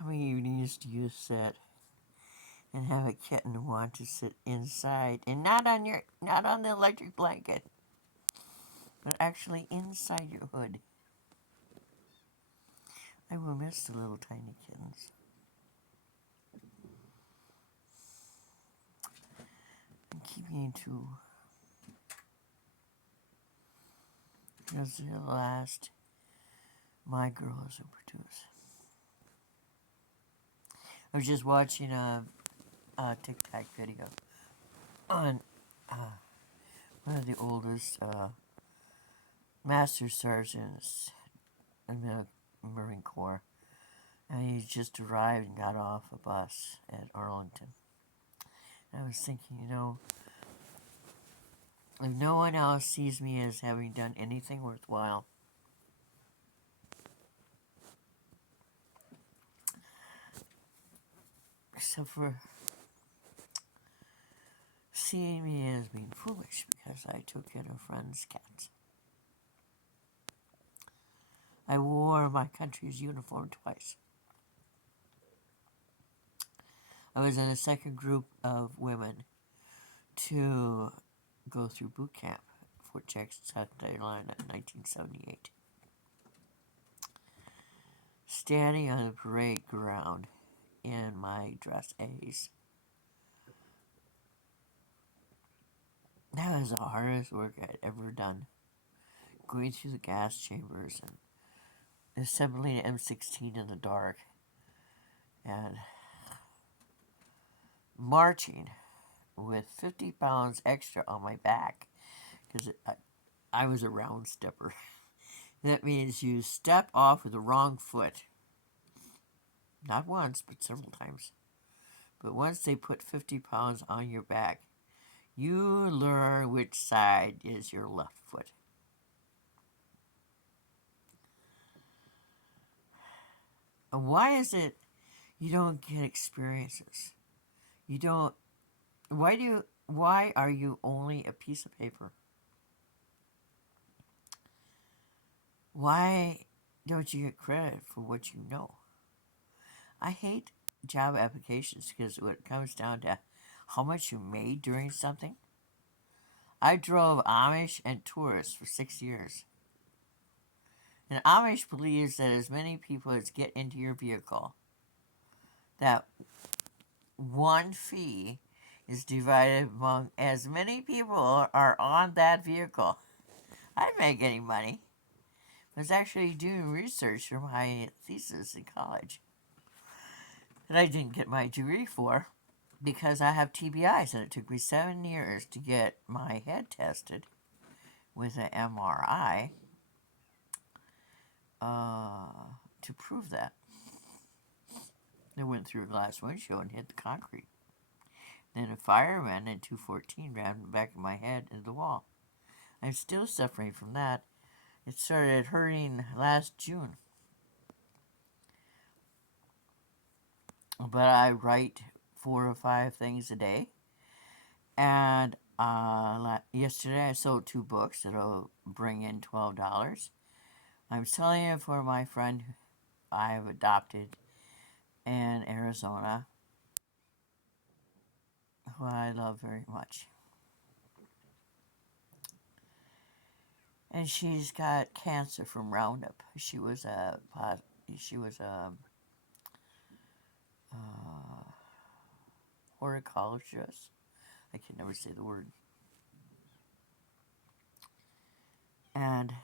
How many evenings do you sit and have a kitten want to sit inside and not on the electric blanket, but actually inside your hood? I will miss the little tiny kittens. And keeping to because the last my girls will produce. I was just watching a TikTok video on one of the oldest master sergeants in the Marine Corps, and he just arrived and got off a bus at Arlington. And I was thinking, if no one else sees me as having done anything worthwhile, except for seeing me as being foolish because I took in a friend's cat. I wore my country's uniform twice. I was in a second group of women to go through boot camp, Fort Jackson, South Carolina, in 1978. Standing on the parade ground in my dress A's. That was the hardest work I'd ever done. Going through the gas chambers and assembling an M16 in the dark and marching with 50 pounds extra on my back because I was a round stepper. That means you step off with the wrong foot. Not once, but several times. But once they put 50 pounds on your back, you learn which side is your left foot. And why is it you don't get experiences? You don't. Why are you only a piece of paper? Why don't you get credit for what you know? I hate job applications because when it comes down to how much you made during something, I drove Amish and tourists for 6 years. And Amish believes that as many people as get into your vehicle, that one fee is divided among as many people are on that vehicle. I didn't make any money. I was actually doing research for my thesis in college that I didn't get my degree for because I have TBIs and it took me 7 years to get my head tested with an MRI to prove that. I went through a glass windshield and hit the concrete. Then a fireman in 214 ran the back of my head into the wall. I'm still suffering from that. It started hurting last June. But I write 4 or 5 things a day. And yesterday I sold 2 books that'll bring in $12. I'm selling it for my friend I have adopted in Arizona, who I love very much. And she's got cancer from Roundup. She was a horticulturist. I can never say the word. And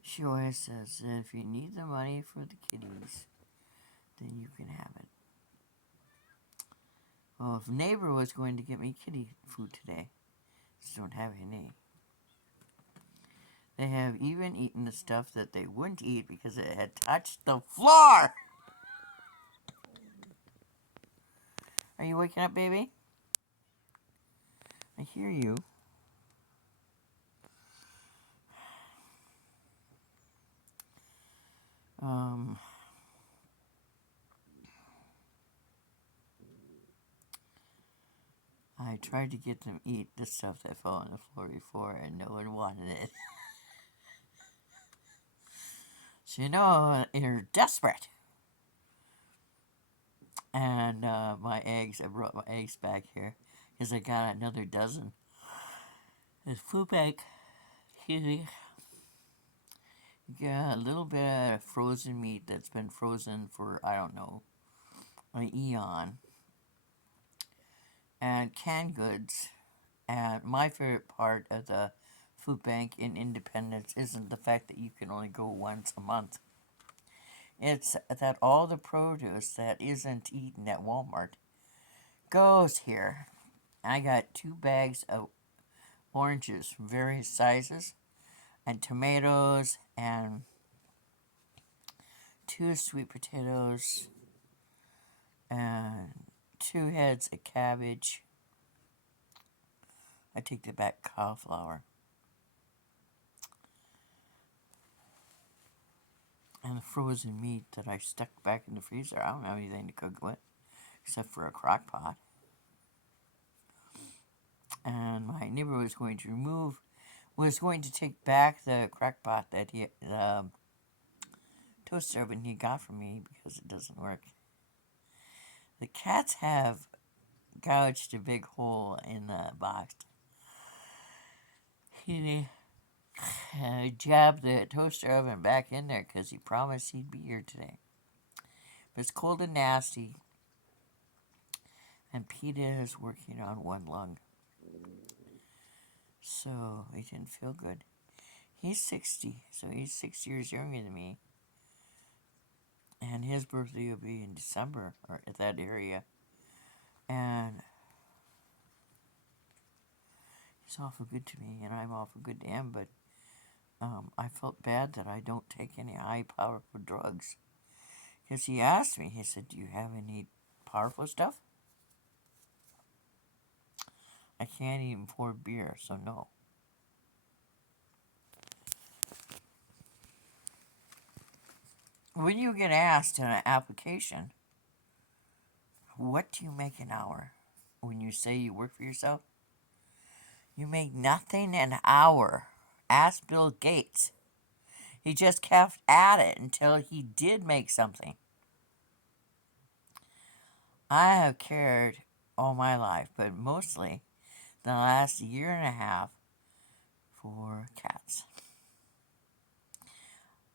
she always says that if you need the money for the kitties, then you can have it. Well, if neighbor was going to get me kitty food today, just don't have any. They have even eaten the stuff that they wouldn't eat because it had touched the floor. Are you waking up, baby? I hear you. I tried to get them to eat the stuff that fell on the floor before, and no one wanted it. So you're desperate. And my eggs, I brought my eggs back here because I got another dozen. This food bank, excuse me, you got a little bit of frozen meat that's been frozen for, I don't know, an eon. And canned goods. And my favorite part of the food bank in Independence isn't the fact that you can only go once a month. It's that all the produce that isn't eaten at Walmart goes here. I got 2 bags of oranges from various sizes, and tomatoes, and 2 sweet potatoes, and 2 heads of cabbage. I take the back cauliflower. And the frozen meat that I stuck back in the freezer. I don't have anything to cook with except for a crock pot. And my neighbor was going to take back the crock pot that the toaster oven he got from me because it doesn't work. The cats have gouged a big hole in the box. He jabbed the toaster oven back in there because he promised he'd be here today. But it's cold and nasty, and Peter is working on one lung. So he didn't feel good. He's 60, so he's 6 years younger than me. And his birthday will be in December, or at that area. And he's awful good to me, and I'm awful good to him, but I felt bad that I don't take any high powerful drugs. Because he asked me, he said, "Do you have any powerful stuff?" I can't even afford beer, so no. When you get asked in an application, what do you make an hour? When you say you work for yourself, you make nothing an hour. Ask Bill Gates. He just kept at it until he did make something. I have cared all my life, but mostly the last year and a half, for cats.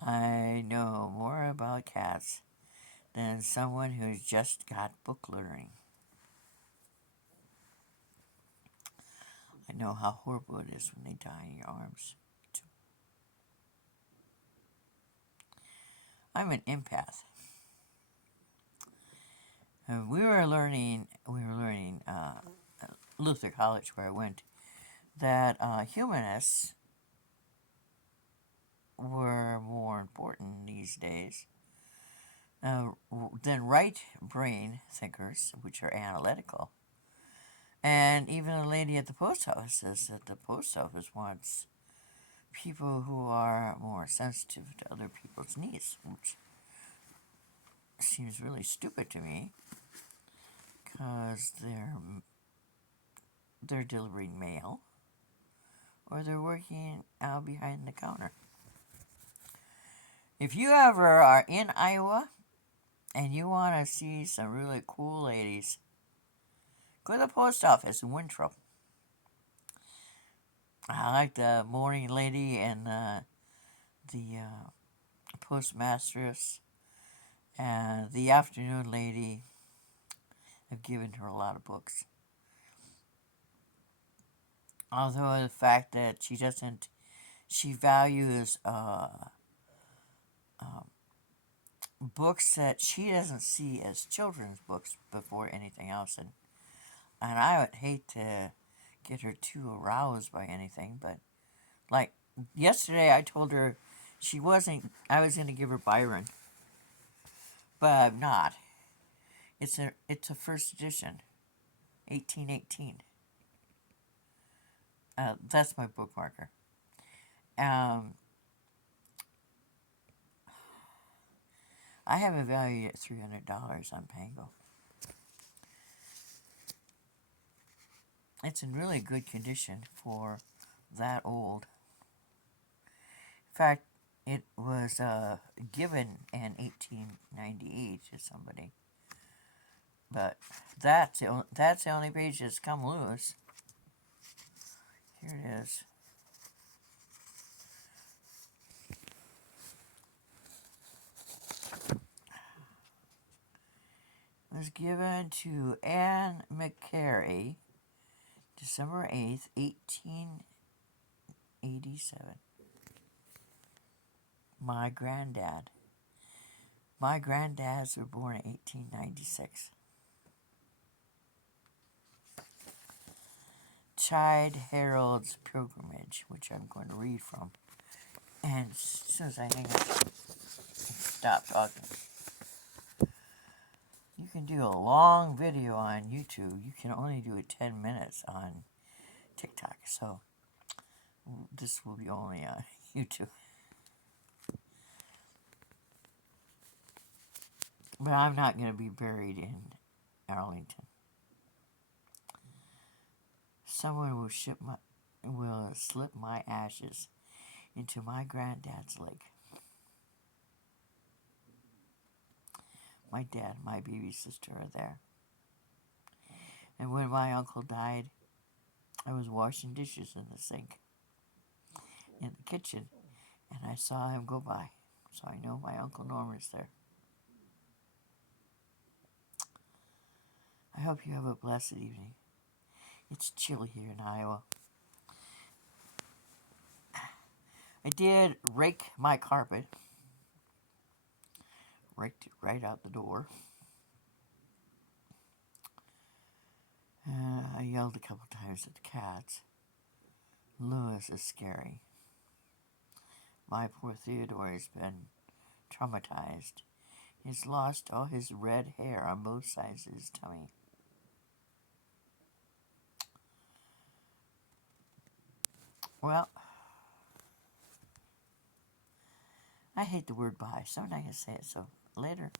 I know more about cats than someone who's just got book learning. I know how horrible it is when they die in your arms. I'm an empath. We were learning Luther College, where I went, that humanists were more important these days than right brain thinkers, which are analytical. And even a lady at the post office says that the post office wants people who are more sensitive to other people's needs, which seems really stupid to me, because they're delivering mail or they're working out behind the counter. If you ever are in Iowa and you want to see some really cool ladies, go to the post office in Winthrop. I like the morning lady and the postmistress, and the afternoon lady. I've given her a lot of books. Although the fact that she values books that she doesn't see as children's books before anything else, and I would hate to get her too aroused by anything, but like yesterday I told her I was going to give her Byron, but I'm not. It's a first edition, 1818. That's my bookmarker. I have it valued at $300 on Pango. It's in really good condition for that old. In fact, It was given in 1898 to somebody, but that's the only page that's come loose. Here it is. It was given to Anne McCary, December 8th, 1887. My granddad. My granddads were born in 1896. Childe Harold's Pilgrimage, which I'm going to read from. And as soon as I hang up, stop talking. You can do a long video on YouTube. You can only do it 10 minutes on TikTok. So this will be only on YouTube. But I'm not going to be buried in Arlington. Someone will slip my ashes into my granddad's lake. My dad and my baby sister are there. And when my uncle died, I was washing dishes in the sink in the kitchen, and I saw him go by. So I know my Uncle Norman's there. I hope you have a blessed evening. It's chilly here in Iowa. I did rake my carpet. Raked it right out the door. I yelled a couple times at the cats. Lewis is scary. My poor Theodore has been traumatized. He's lost all his red hair on both sides of his tummy. Well, I hate the word bye, so I'm not going to say it, so later.